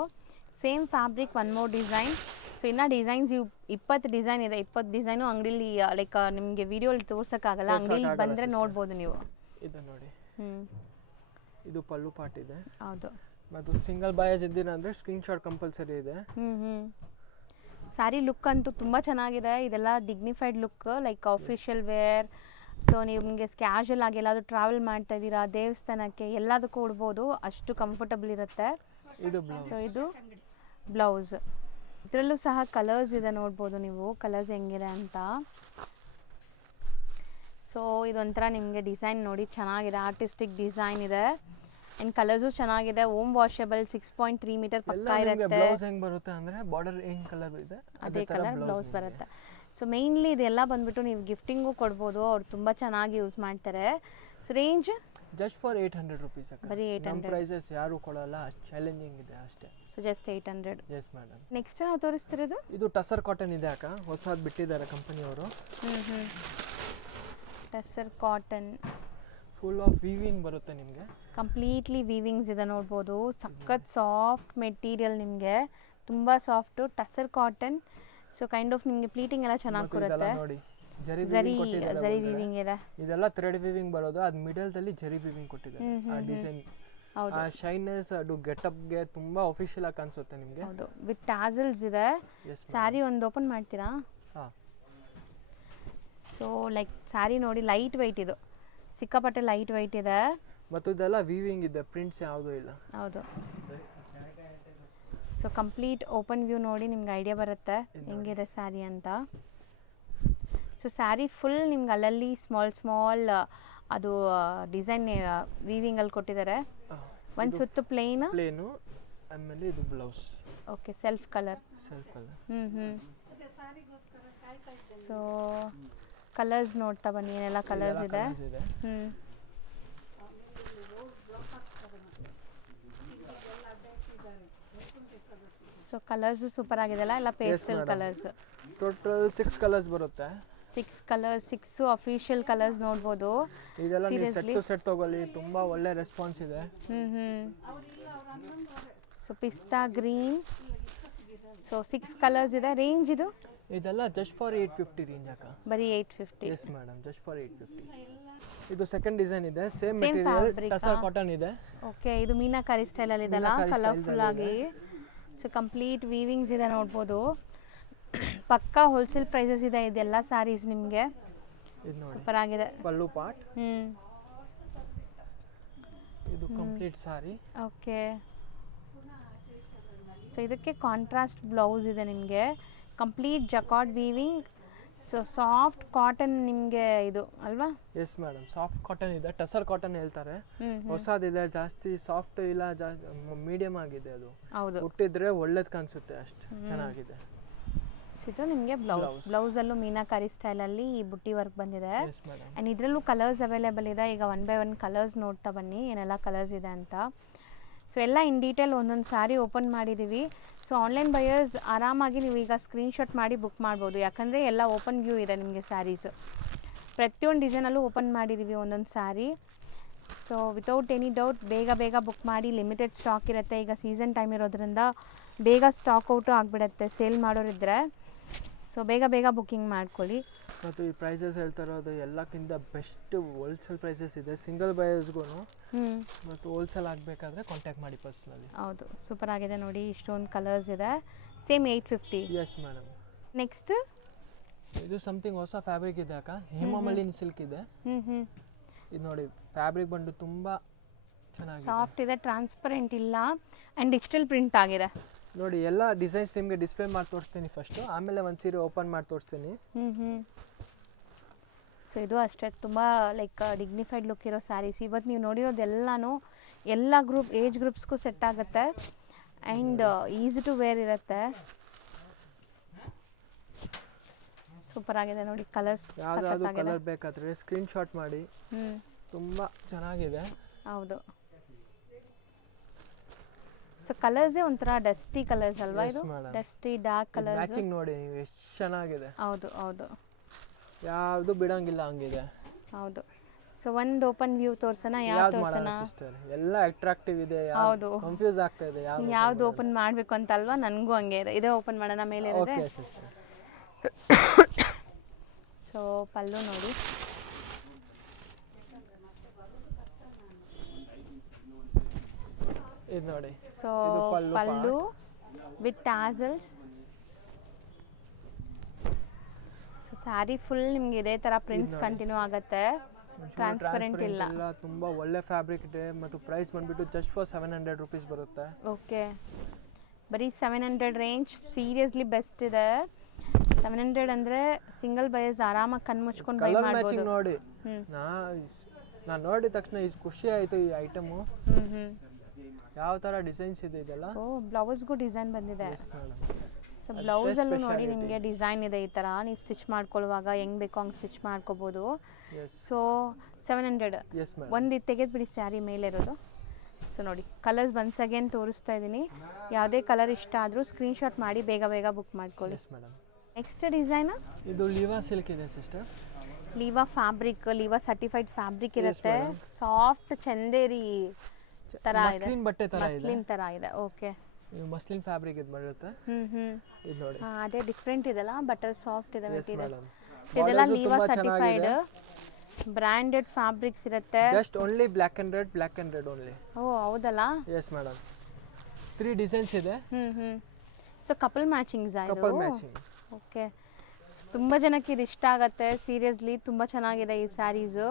Same fabric, one more design. So ಇನ್ನು ಡಿಸೈನ್ಸ್ 20 ಡಿಸೈನ್ ಇದೆ. 20 ಡಿಸೈನು ಅಂಗಡಿಲಿ ಲೈಕ್ ನಿಮಗೆ ವಿಡಿಯೋಲಿ ತೋರ್ಸೋಕ್ಕಾಗಲ್ಲ, ಅಂಗಡಿಲಿ ಬಂದರೆ ನೋಡ್ಬೋದು ನೀವು. ಇದು ನೋಡಿ, ಇದು ಪಲ್ಲು ಪಾರ್ಟ್ ಇದೆ. ಹೌದು. ಮತ್ತು ಸಿಂಗಲ್ ಬಾಯಸ್ ಇದ್ದೀರಾ ಅಂದರೆ ಸ್ಕ್ರೀನ್ಶಾಟ್ ಕಂಪಲ್ಸರಿ ಇದೆ. ಸ್ಯಾರಿ ಲುಕ್ ಅಂತೂ ತುಂಬ ಚೆನ್ನಾಗಿದೆ. ಇದೆಲ್ಲ dignified look, like official wear. So ನಿಮಗೆ ಕ್ಯಾಶುವಲ್ ಆಗಿ ಎಲ್ಲಾದರೂ ಟ್ರಾವೆಲ್ ಮಾಡ್ತಾ ಇದ್ದೀರಾ, ದೇವಸ್ಥಾನಕ್ಕೆ ಎಲ್ಲದಕ್ಕೂ ಉಡ್ಬೋದು, ಅಷ್ಟು ಕಂಫರ್ಟಬಲ್ ಇರುತ್ತೆ. ಇದು ಬ್ಲೌಸ್. ಸೊ ಇದು ಬ್ಲೌಸ್. ಇದರಲ್ಲೂ ಸಹ ಕಲರ್ಸ್ ಇದೆ, ನೋಡ್ಬೋದು ನೀವು ಕಲರ್ಸ್ ಹೆಂಗಿದೆ ಅಂತ. ಸೊ ಇದೊಂಥರ ನಿಮಗೆ ಡಿಸೈನ್ ನೋಡಿ ಚೆನ್ನಾಗಿದೆ, ಆರ್ಟಿಸ್ಟಿಕ್ ಡಿಸೈನ್ ಇದೆ. ಆ್ಯಂಡ್ ಕಲರ್ಸು ಚೆನ್ನಾಗಿದೆ. ಓಮ್ ವಾಷಬಲ್ 6.3 ಮೀಟರ್ ಪಕ್ಕ ಇರುತ್ತೆ. ಬ್ಲೌಸ್ ಹೆಂಗ್ ಬರುತ್ತೆ ಅಂದ್ರೆ ಬಾರ್ಡರ್ ಏನ್ ಕಲರ್ ಇದೆ ಅದೇ ಕಲರ್ ಬ್ಲೌಸ್ ಬರುತ್ತೆ. ಸೊ ಮೇನ್ಲಿ ಇದೆಲ್ಲ ಬಂದ್ಬಿಟ್ಟು ನೀವು ಗಿಫ್ಟಿಂಗು ಕೊಡ್ಬೋದು, ಅವ್ರು ತುಂಬ ಚೆನ್ನಾಗಿ ಯೂಸ್ ಮಾಡ್ತಾರೆ. So range just for 800 rupees ಅಕ್ಕ. ಬರೀ 800. ನಮ್ಮ ಪ್ರೈಸಸ್ ಯಾರು ಕೊಡಲ್ಲ, ಚಾಲೆಂಜಿಂಗ್ ಇದೆ ಅಷ್ಟೇ. So just 800. Yes madam. Next ನಾವು ತೋರಿಸ್ತಿರೋದು ಇದು ಟಸರ್ ಕಾಟನ್ ಇದೆ ಅಕ್ಕ, ಹೊಸದು ಬಿಟ್ಟಿದ್ದಾರೆ ಕಂಪನಿಯವರು. Tussar cotton full of weaving ಬರುತ್ತೆ ನಿಮಗೆ. ಕಂಪ್ಲೀಟ್ಲಿ ವೀವಿಂಗ್ಸ್ ಇದೆ, ನೋಡ್ಬೋದು. ಸಖತ್ ಸಾಫ್ಟ್ ಮೆಟೀರಿಯಲ್, ನಿಮಗೆ ತುಂಬ soft tussar cotton. So kind of ನಿಮಗೆ ಪ್ಲೀಟಿಂಗ್ ಎಲ್ಲ ಚೆನ್ನಾಗಿ ಕೊಡುತ್ತೆ. ನೋಡಿ ಜರಿ ವೀವಿಂಗ್ ಇದೆ. ಇದೆಲ್ಲ ಥ್ರೆಡ್ ವೀವಿಂಗ್ ಬರೋದು, ಅದು ಮಿಡಲ್ ದಲ್ಲಿ ಜರಿ ವೀವಿಂಗ್ ಕೊಟ್ಟಿದ್ದಾರೆ. ಆ ಡಿಸೈನ್, ಆ ಶೈನೆಸ್, ಅದು ಗೆಟಪ್ ಗೆ ತುಂಬಾ ಆಫಿಷಿಯಲ್ ಆಗಿ ಕಾಣಿಸುತ್ತೆ ನಿಮಗೆ. ಹೌದು, ವಿತ್ ಟಾಸಲ್ಸ್ ಇದೆ. ಸ್ಯಾರಿ ಒಂದು ಓಪನ್ ಮಾಡ್ತೀರಾ? ಹಾ. ಸೊ ಲೈಕ್ ಸ್ಯಾರಿ ನೋಡಿ, ಲೈಟ್ ವೆಯ್ಟ್, ಇದು ಸಿಕ್ಕಾಪಟ್ಟೆ ಲೈಟ್ ವೆಯ್ಟ್ ಇದೆ. ಮತ್ತು ಇದೆಲ್ಲ ವೀವಿಂಗ್ ಇದೆ, ಪ್ರಿಂಟ್ಸ್ ಯಾವುದೂ ಇಲ್ಲ. ಹೌದು. ಸೊ ಕಂಪ್ಲೀಟ್ ಓಪನ್ ವ್ಯೂ ನೋಡಿ ನಿಮ್ಗೆ ಐಡಿಯಾ ಬರುತ್ತೆ ಹೆಂಗಿದೆ ಸ್ಯಾರಿ ಅಂತ. ಸೊ ಸ್ಯಾರಿ ಫುಲ್ ನಿಮ್ಗೆ ಅಲ್ಲಲ್ಲಿ ಸ್ಮಾಲ್ ಅದು ಡಿಸೈನ್ ವೀವಿಂಗಲ್ಲಿ ಕೊಟ್ಟಿದ್ದಾರೆ. ಒಂದು ಸುತ್ತು ಪ್ಲೇನು, ಆಮೇಲೆ ಇದು blouse. Okay, self colour. So colours ನೋಡ್ತಾ ಬನ್ನಿ, ಏನೆಲ್ಲ ಕಲರ್ಸ್ ಇದೆ. ಸೊ ಕಲರ್ಸ್ ಸೂಪರ್ ಆಗಿದೆಲ್ಲ, ಎಲ್ಲ ಪೇಸ್ಟಲ್ ಕಲರ್ಸ್. ಟೋಟಲ್ 6 ಕಲರ್ಸ್ ಬರುತ್ತೆ. 6 ಕಲರ್ಸ್, 6 ಅಫಿಷಿಯಲ್ ಕಲರ್ಸ್ ನೋಡ್ಬೋದು. ಇದೆಲ್ಲ ನೀವು ಸೆಟ್ ಟು ಸೆಟ್ ತಗೊಳ್ಳಿ, ತುಂಬಾ ಒಳ್ಳೆ ರೆಸ್ಪಾನ್ಸ್ ಇದೆ. ಸೊ ಪಿಸ್ತಾ ಗ್ರೀನ್. ಸೊ 6 ಕಲರ್ಸ್ ಇದೆ. ರೇಂಜ್ ಇದು? ಇದೆಲ್ಲ ಜಸ್ಟ್ ಫಾರ್ 850 ರೇಂಜ್ ಅಕ್ಕ. ಬರೀ 850. Yes madam, just for 850. ಇದು ಸೆಕೆಂಡ್ ಡಿಸೈನ್ ಇದೆ, ಸೇಮ್ ಮೆಟೀರಿಯಲ್, ಟಸರ್ ಕಾಟನ್ ಇದೆ. ಓಕೆ, ಇದು ಮೀನಾಕಾರಿ ಸ್ಟೈಲ್ ಅಲ್ಲಿ ಇದೆಲ್ಲ, ಕಲರ್ಫುಲ್ ಆಗಿ. ಸೊ ಕಂಪ್ಲೀಟ್ ವೀವಿಂಗ್ಸ್ ಇದೆ, ನೋಡ್ಬೋದು. ಪಕ್ಕಾ ಹೋಲ್ಸೇಲ್ ಪ್ರೈಸಸ್ ಇದೆ ಇದೆಲ್ಲ ಸ್ಯಾರೀಸ್ ನಿಮಗೆ. ಸೂಪರ್ ಆಗಿದೆ. ಪಲ್ಲು ಪಾರ್ಟ್. ಇದು ಕಂಪ್ಲೀಟ್ ಸಾರಿ. ಓಕೆ. ಸೊ ಇದಕ್ಕೆ ಕಾಂಟ್ರಾಸ್ಟ್ ಬ್ಲೌಸ್ ಇದೆ ನಿಮಗೆ, complete jacquard weaving. So soft cotton ನಿಮಗೆ ಇದು ಅಲ್ವಾ? ಎಸ್ ಮೇಡಮ್, ಸಾಫ್ಟ್ ಕಾಟನ್ ಇದೆ, ಟಸರ್ ಕಾಟನ್ ಹೇಳ್ತಾರೆ. ಹೊಸದಿದೆ, ಜಾಸ್ತಿ ಸಾಫ್ಟ್ ಇಲ್ಲ, ಮೀಡಿಯಂ ಆಗಿದೆ. ಅದು ಹೌದು, ಹುಟ್ಟಿದ್ರೆ ಒಳ್ಳೇದು ಕಾಣಿಸುತ್ತೆ, ಅಷ್ಟು ಚೆನ್ನಾಗಿದೆ. ಇದು ನಿಮಗೆ ಬ್ಲೌಸಲ್ಲೂ ಮೀನಾಕಾರಿ ಸ್ಟೈಲಲ್ಲಿ ಈ ಬುಟ್ಟಿ ವರ್ಕ್ ಬಂದಿದೆ. Yes madam. ಆ್ಯಂಡ್ ಇದರಲ್ಲೂ ಕಲರ್ಸ್ ಅವೈಲೇಬಲ್ ಇದೆ. ಈಗ 1 by 1 ಕಲರ್ಸ್ ನೋಡ್ತಾ ಬನ್ನಿ, ಏನೆಲ್ಲ ಕಲರ್ಸ್ ಇದೆ ಅಂತ. ಸೊ ಎಲ್ಲ ಇನ್ ಡೀಟೇಲ್ ಒಂದೊಂದು ಸಾರಿ ಓಪನ್ ಮಾಡಿದ್ದೀವಿ. ಸೊ ಆನ್ಲೈನ್ ಬಯರ್ಸ್ ಆರಾಮಾಗಿ ನೀವು ಈಗ ಸ್ಕ್ರೀನ್ಶಾಟ್ ಮಾಡಿ ಬುಕ್ ಮಾಡ್ಬೋದು, ಯಾಕಂದರೆ ಎಲ್ಲ ಓಪನ್ ವ್ಯೂ ಇದೆ ನಿಮಗೆ ಸ್ಯಾರೀಸು. ಪ್ರತಿಯೊಂದು ಡಿಸೈನಲ್ಲೂ ಓಪನ್ ಮಾಡಿದ್ದೀವಿ ಒಂದೊಂದು sari. So without any doubt ಬೇಗ ಬುಕ್ ಮಾಡಿ, ಲಿಮಿಟೆಡ್ ಸ್ಟಾಕ್ ಇರುತ್ತೆ. ಈಗ ಸೀಸನ್ ಟೈಮ್ ಇರೋದ್ರಿಂದ ಬೇಗ ಸ್ಟಾಕ್ ಔಟು ಆಗಿಬಿಡುತ್ತೆ ಸೇಲ್ ಮಾಡೋರಿದ್ದರೆ. ಸೊ ಬೇಗ ಬುಕ್ಕಿಂಗ್ ಮಾಡ್ಕೊಳ್ಳಿ. ಮತ್ತು ಈ ಪ್ರೈಸಸ್ ಹೇಳ್ತಾ ಇರೋದು ಎಲ್ಲಕ್ಕಿಂತ ಬೆಸ್ಟ್ ಹೋಲ್ಸೇಲ್ ಪ್ರೈಸಸ್ ಇದೆ ಸಿಂಗಲ್ ಬಯರ್ಸ್ಗೂ. ಮತ್ತು ಹೋಲ್ಸೇಲ್ ಆಗಬೇಕಾದ್ರೆ ಕಾಂಟ್ಯಾಕ್ಟ್ ಮಾಡಿ ಪರ್ಸ್ನಲಿ. ಹೌದು, ಸೂಪರ್ ಆಗಿದೆ ನೋಡಿ, ಇಷ್ಟೊಂದು ಕಲರ್ಸ್ ಇದೆ. ಸೇಮ್ 850. Yes madam. ನೆಕ್ಸ್ಟ್ ಇದು ಸಮಥಿಂಗ್ ಹೊಸ ಫ್ಯಾಬ್ರಿಕ್ ಇದೆ ಅಕ್ಕ, ಹೇಮಾಮಾಲಿನಿ ಸಿಲ್ಕ್ ಇದೆ. ಇದು ನೋಡಿ, ಫ್ಯಾಬ್ರಿಕ್ ಬಂದು ತುಂಬ ಚೆನ್ನಾಗಿದೆ, ಸಾಫ್ಟ್ ಇದೆ, ಟ್ರಾನ್ಸ್ಪರೆಂಟ್ ಇಲ್ಲ, ಆ್ಯಂಡ್ ಡಿಜಿಟಲ್ ಪ್ರಿಂಟ್ ಆಗಿದೆ. ನೋಡಿ ಎಲ್ಲ ಡಿಸೈನ್ಸ್ ನಿಮಗೆ ಡಿಸ್ಪ್ಲೇ ಮಾಡಿ ತೋರಿಸ್ತೀನಿ ಫಸ್ಟು, ಆಮೇಲೆ ಒಂದು ಸೀರೆ ಓಪನ್ ಮಾಡಿ ತೋರಿಸ್ತೀನಿ. ಸೊ ಇದು ಅಷ್ಟೇ ತುಂಬ ಲೈಕ್ ಡಿಗ್ನಿಫೈಡ್ ಲುಕ್ ಇರೋ ಸ್ಯಾರೀಸ್. ಇವತ್ತು ನೀವು ನೋಡಿರೋದೆಲ್ಲನೂ ಎಲ್ಲ ಏಜ್ ಗ್ರೂಪ್ಸ್ಗೂ ಸೆಟ್ ಆಗುತ್ತೆ, ಆ್ಯಂಡ್ ಈಸಿ ಟು ವೇರ್ ಇರುತ್ತೆ. ಸೂಪರ್ ಆಗಿದೆ ನೋಡಿ, ಕಲರ್ಸ್ ಯಾವುದಾದ್ರು ಕಲರ್ ಬೇಕಾದರೆ ಸ್ಕ್ರೀನ್ಶಾಟ್ ಮಾಡಿ. ತುಂಬ ಚೆನ್ನಾಗಿದೆ. ಹೌದು. ಸೊ ಕಲರ್ಸೇ ಒಂಥರ ಡಸ್ಟಿ ಕಲರ್ಸ್ ಅಲ್ವಾ ಇದು? ಡಸ್ಟಿ ಡಾರ್ಕ್ ಕಲರ್ ಮ್ಯಾಚಿಂಗ್ ನೋಡಿ ನೀವು ಎಷ್ಟು ಚೆನ್ನಾಗಿದೆ. ಹೌದು, ಯಾವುದು ಬಿಡಂಗಿಲ್ಲ, ಹಂಗಿದೆ. ಹೌದು. ಸೊ ಒಂದು ಓಪನ್ ವ್ಯೂ ತೋರ್ಸೋಣ, ಯಾವ್ದು ತೋರ್ಸೋಣ? ಎಲ್ಲ ಅಟ್ರಾಕ್ಟಿವ್ ಇದೆ, ಹೌದು, ಕನ್ಫ್ಯೂಸ್ ಆಗ್ತಾ ಇದೆ ಯಾವ್ದು ಓಪನ್ ಮಾಡಬೇಕು ಅಂತ ಅಲ್ವಾ? ನನಗೂ ಹಂಗೆ ಇದೆ. ಇದೇ ಓಪನ್ ಮಾಡೋಣ, ಮೇಲೆ ಇರೋದೆ. Okay sister. ಸೊ ಪಲ್ಲು ನೋಡಿ, ಇದು ನೋಡಿ. So pallu with tassels. So sari full ನಿಮ್ಗೆ ಇದೇ ತರ ಪ್ರಿಂಟ್ಸ್ ಕಂಟಿನ್ಯೂ ಆಗುತ್ತೆ, ಟ್ರಾನ್ಸ್ಪರೆಂಟ್ ಇಲ್ಲ. ತುಂಬಾ ಒಳ್ಳೆ ಫ್ಯಾಬ್ರಿಕ್ ಇದೆ, ಮತ್ತು ಪ್ರೈಸ್ ಬಂದ್ಬಿಟ್ಟು ಜಸ್ಟ್ ಫಾರ್ 700 ರುಪೀಸ್ ಬರುತ್ತೆ. ಓಕೆ, ಬರೀ 700 ರೇಂಜ್ ಸೀರಿಯಸ್ಲಿ ಬೆಸ್ಟ್ ಇದೆ. 700 ಅಂದರೆ ಸಿಂಗಲ್ ಬೈಯರ್ಸ್ ಆರಾಮಾಗಿ ಕಣ್ಣು ಮುಚ್ಕೊಂಡು ಬೈ ಕಲರ್ ಮಾಡ್ಬೋದು. ಮ್ಯಾಚಿಂಗ್ ನೋಡಿ ನಾನು ನೋಡಿದ ತಕ್ಷಣ ಇಷ್ಟು ಖುಷಿ ಆಯಿತು ಈ ಐಟಮು. ಯಾವ ಥರ ಡಿಸೈನ್ಸ್ ಇದೆ ಇದೆಲ್ಲ. ಓ ಬ್ಲೌಸ್ಗೂ ಡಿಸೈನ್ ಬಂದಿದೆ. Yes madam. ಸೊ ಬ್ಲೌಸಲ್ಲೂ ನೋಡಿ ನಿಮಗೆ ಡಿಸೈನ್ ಇದೆ ಈ ಥರ. ನೀವು ಸ್ಟಿಚ್ ಮಾಡ್ಕೊಳ್ಳುವಾಗ ಹೆಂಗೆ ಬೇಕೋ ಹಂಗೆ ಸ್ಟಿಚ್ ಮಾಡ್ಕೋಬೋದು. Yes so 700 yes madam. ಒಂದು ತೆಗೆದುಬಿಡಿ ಸ್ಯಾರಿ ಮೇಲೆ ಇರೋದು. ಸೊ ನೋಡಿ ಕಲರ್ಸ್ ಒನ್ಸ್ ಅಗೇನ್ ತೋರಿಸ್ತಾ ಇದ್ದೀನಿ. ಯಾವುದೇ ಕಲರ್ ಇಷ್ಟ ಆದರೂ ಸ್ಕ್ರೀನ್ಶಾಟ್ ಮಾಡಿ ಬೇಗ ಬೇಗ ಬುಕ್ ಮಾಡ್ಕೊಳ್ಳಿ. Yes madam. ನೆಕ್ಸ್ಟ್ ಡಿಸೈನ್ ಇದು ಲಿವಾ ಸಿಲ್ಕ್ ಇದೆ ಸಿಸ್ಟರ್. ಲಿವಾ ಫ್ಯಾಬ್ರಿಕ್, ಲಿವಾ ಸರ್ಟಿಫೈಡ್ ಫ್ಯಾಬ್ರಿಕ್ ಇರುತ್ತೆ. ಸಾಫ್ಟ್ ಚಂದೇರಿ ಥರ ಇದೆ, ಮಸ್ಲಿನ್ ಬಟ್ಟೆ ಥರ ಇದೆ. ಮಸ್ಲಿನ್ ಥರ ಇದೆ. ಓಕೆ, ಇದು ಮಸ್ಲಿನ್ ಫ್ಯಾಬ್ರಿಕ್ ಇದು ಬರುತ್ತೆ. ಇದು ನೋಡಿ. ಅದೇ ಡಿಫ್ರೆಂಟ್ ಇದೆಲ್ಲ, ಬಟ್ ಅದು ಸಾಫ್ಟ್ ಇದೆ ಎಸ್ ಮೆಟೀರಿಯಲ್. ಮೇಡಮ್. ಇದೆಲ್ಲ ಲಿವಾ ಸರ್ಟಿಫೈಡ್ ಬ್ರ್ಯಾಂಡೆಡ್ ಫ್ಯಾಬ್ರಿಕ್ಸ್ ಇರುತ್ತೆ. Just only black and red only. Oh ಹೌದಲ್ಲ. Yes madam. 3 ಡಿಸೈನ್ಸ್ ಇದೆ. So couple matchings couple matching. Okay, ತುಂಬ ಜನಕ್ಕೆ ಇದು ಇಷ್ಟ ಆಗುತ್ತೆ. ಸೀರಿಯಸ್ಲಿ ತುಂಬ ಚೆನ್ನಾಗಿದೆ ಈ ಸ್ಯಾರೀಸು.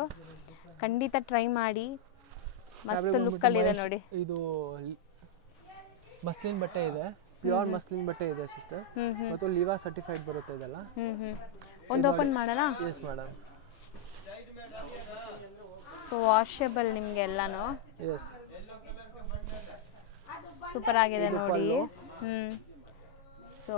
ಖಂಡಿತ ಟ್ರೈ ಮಾಡಿ. ಮಸ್ತ್ ಲುಕ್ಕಲ್ಲಿದೆ ನೋಡಿ. ಇದು ಮಸ್ಲಿನ್ ಬಟ್ಟೆ ಇದೆ, ಪ್ಯೂರ್ ಮಸ್ಲಿನ್ ಬಟ್ಟೆ ಇದೆ ಸಿಸ್ಟರ್. ಮತ್ತು ಲಿವಾ ಸರ್ಟಿಫೈಡ್ ಬರುತ್ತೆ ಇದೆಲ್ಲ. ಒಂದು ಓಪನ್ ಮಾಡೋಣ. Yes madam. ಸೊ ವಾಷಬಲ್ ನಿಮಗೆ ಎಲ್ಲಾನು. ಎಸ್. ಸೂಪರ್ ಆಗಿದೆ ನೋಡಿ. ಸೊ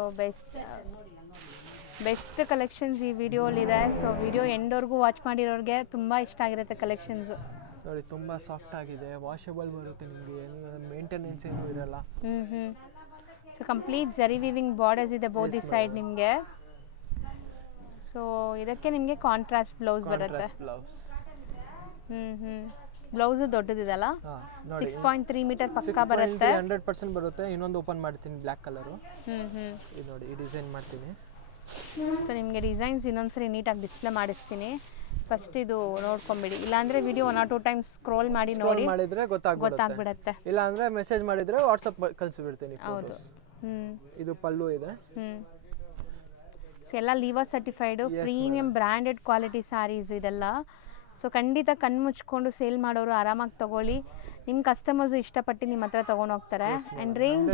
ಬೆಸ್ಟ್ ಕಲೆಕ್ಷನ್ಸ್ ಈ ವಿಡಿಯೋಲಿದೆ. ಸೊ ವಿಡಿಯೋ ಎಂಡ್ವರೆಗೂ ವಾಚ್ ಮಾಡಿರೋರಿಗೆ ತುಂಬ ಇಷ್ಟ ಆಗಿರುತ್ತೆ ಕಲೆಕ್ಷನ್ಸು. ನೋಡಿ ತುಂಬ ಸಾಫ್ಟ್ ಆಗಿದೆ, ವಾಷಬಲ್ ಬರುತ್ತೆ, ನಿಮಗೆ ಏನು ಮೇಂಟೆನೆನ್ಸ್ ಏನು ಇರಲ್ಲ. ಸೊ ಕಂಪ್ಲೀಟ್ ಜರಿ ವಿವಿಂಗ್ ಬಾರ್ಡರ್ಸ್ ಇದೆ ಬೋತ್ ಸೈಡ್ ನಿಮಗೆ. ಸೊ ಇದಕ್ಕೆ ನಿಮಗೆ ಕಾಂಟ್ರಾಸ್ಟ್ ಬ್ಲೌಸ್ ಬರುತ್ತೆ. ಬ್ಲೌಸ್. ಬ್ಲೌಸು ದೊಡ್ಡದಿದೆಲ್ಲ. ನೋಡಿ 6.3 ಮೀಟರ್ ಪಕ್ಕ ಬರುತ್ತೆ. 100% ಬರುತ್ತೆ. ಇನ್ನೊಂದು ಓಪನ್ ಮಾಡ್ತೀನಿ ಬ್ಲ್ಯಾಕ್ ಕಲರು. ಇದು ನೋಡಿ, ಈ ಡಿಸೈನ್ ಮಾಡ್ತೀನಿ. ಸೊ ನಿಮಗೆ ಡಿಸೈನ್ಸ್ ಇನ್ನೊಂದ್ಸರಿ ನೀಟಾಗಿ ಡಿಸ್ಪ್ಲೇ ಮಾಡಿಸ್ತೀನಿ. ಫಸ್ಟ್ ಇದು ನೋಡ್ಕೊಂಬಿಡಿ, ಇಲ್ಲಾಂದ್ರೆ ವಿಡಿಯೋ 1 or 2 ಟೈಮ್ಸ್ ಸ್ಕ್ರೋಲ್ ಮಾಡಿ ನೋಡಿ ಮಾಡಿದ್ರೆ ಗೊತ್ತಾಗ್ಬಿಡುತ್ತೆ. ಇಲ್ಲ ಅಂದ್ರೆ ಮೆಸೇಜ್ ಮಾಡಿದ್ರೆ ವಾಟ್ಸಪ್ ಕಳಿಸ್ಬಿಡ್ತೀನಿ. ಹೌದು. ಇದು ಪಲ್ಲು ಇದೆ. ಸೊ ಎಲ್ಲ Liva certified premium branded quality saris ಇದೆಲ್ಲ. ಸೊ ಖಂಡಿತ ಕಣ್ಣು ಮುಚ್ಕೊಂಡು ಸೇಲ್ ಮಾಡೋರು ಆರಾಮಾಗಿ ತಗೊಳ್ಳಿ. ನಿಮ್ಮ ಕಸ್ಟಮರ್ಸು ಇಷ್ಟಪಟ್ಟು ನಿಮ್ಮ ಹತ್ರ ತೊಗೊಂಡು ಹೋಗ್ತಾರೆ. And range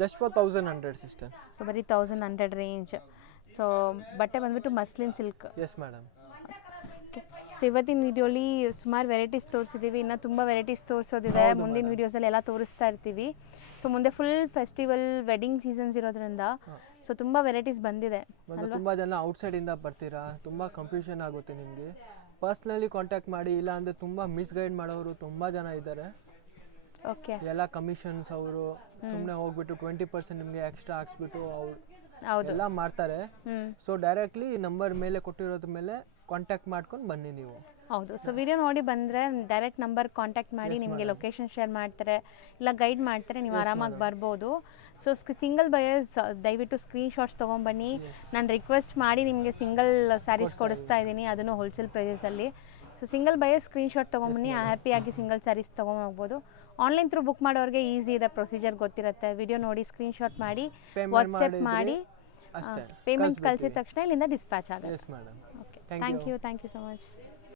just for 1100 sister. So ಬರೀ 1100 ರೇಂಜ್. ಸೊ ಬಟ್ಟೆ ಬಂದ್ಬಿಟ್ಟು muslin silk. S madam. Okay, so ಇವತ್ತಿನ ವಿಡಿಯೋಲಿ ಸುಮಾರು ವೆರೈಟೀಸ್ ತೋರಿಸಿದ್ದೀವಿ. ಇನ್ನೂ ತುಂಬ ವೆರೈಟೀಸ್ ತೋರಿಸೋದಿದೆ. ಮುಂದಿನ ವೀಡಿಯೋಸಲ್ಲಿ ಎಲ್ಲ ತೋರಿಸ್ತಾ ಇರ್ತೀವಿ. ಸೊ ಮುಂದೆ ಫುಲ್ ಫೆಸ್ಟಿವಲ್ ವೆಡ್ಡಿಂಗ್ ಸೀಸನ್ಸ್ ಇರೋದ್ರಿಂದ ಸೊ ತುಂಬ ವೆರೈಟೀಸ್ ಬಂದಿದೆ. ಮತ್ತು ತುಂಬ ಜನ ಔಟ್ಸೈಡಿಂದ ಬರ್ತೀರಾ, ತುಂಬ ಕನ್ಫ್ಯೂಷನ್ ಆಗುತ್ತೆ ನಿಮಗೆ. ಪರ್ಸ್ನಲಿ ಕಾಂಟ್ಯಾಕ್ಟ್ ಮಾಡಿ, ಇಲ್ಲ ಅಂದರೆ ತುಂಬ ಮಿಸ್ಗೈಡ್ ಮಾಡೋರು ತುಂಬ ಜನ ಇದ್ದಾರೆ. ಓಕೆ, ಎಲ್ಲ ಕಮಿಷನ್ಸ್ ಅವರು ಸುಮ್ಮನೆ ಹೋಗ್ಬಿಟ್ಟು 20% ನಿಮಗೆ ಎಕ್ಸ್ಟ್ರಾ ಹಾಕ್ಸ್ಬಿಟ್ಟು ಅವ್ರು ಹೌದು ಎಲ್ಲ ಮಾಡ್ತಾರೆ. ಸೊ ಡೈರೆಕ್ಟ್ಲಿ ನಂಬರ್ ಮೇಲೆ ಕೊಟ್ಟಿರೋದ್ರ ಮೇಲೆ ಕಾಂಟ್ಯಾಕ್ಟ್ ಮಾಡ್ಕೊಂಡು ಬನ್ನಿ ನೀವು. ಹೌದು. ಸೊ ವಿಡಿಯೋ ನೋಡಿ ಬಂದರೆ ಡೈರೆಕ್ಟ್ ನಂಬರ್ ಕಾಂಟ್ಯಾಕ್ಟ್ ಮಾಡಿ ನಿಮಗೆ ಲೊಕೇಶನ್ ಶೇರ್ ಮಾಡ್ತಾರೆ, ಇಲ್ಲ ಗೈಡ್ ಮಾಡ್ತಾರೆ, ನೀವು ಆರಾಮಾಗಿ ಬರ್ಬೋದು. ಸೊ ಸಿಂಗಲ್ ಬಯರ್ಸ್ ದಯವಿಟ್ಟು ಸ್ಕ್ರೀನ್ಶಾಟ್ಸ್ ತೊಗೊಂಬನ್ನಿ. ನಾನು ರಿಕ್ವೆಸ್ಟ್ ಮಾಡಿ ನಿಮಗೆ ಸಿಂಗಲ್ ಸ್ಯಾರೀಸ್ ಕೊಡಿಸ್ತಾ ಇದ್ದೀನಿ, ಅದನ್ನು ಹೋಲ್ಸೇಲ್ ಪ್ರೈಸಲ್ಲಿ. ಸೊ ಸಿಂಗಲ್ ಬಯರ್ಸ್ ಸ್ಕ್ರೀನ್ಶಾಟ್ ತೊಗೊಂಬನ್ನಿ, ಹ್ಯಾಪಿಯಾಗಿ ಸಿಂಗಲ್ ಸ್ಯಾರೀಸ್ ತೊಗೊಂಡೋಗ್ಬೋದು. ಆನ್ಲೈನ್ ಥ್ರೂ ಬುಕ್ ಮಾಡೋರಿಗೆ ಈಸಿ ಇದೆ, ಪ್ರೊಸೀಜರ್ ಗೊತ್ತಿರುತ್ತೆ. ವಿಡಿಯೋ ನೋಡಿ ಸ್ಕ್ರೀನ್ಶಾಟ್ ಮಾಡಿ ವಾಟ್ಸಪ್ ಮಾಡಿ ಪೇಮೆಂಟ್ ಕಳಿಸಿದ ತಕ್ಷಣ ಇಲ್ಲಿಂದ ಡಿಸ್ಪ್ಯಾಚ್ ಆಗುತ್ತೆ. Yes madam. Okay, thank you so much.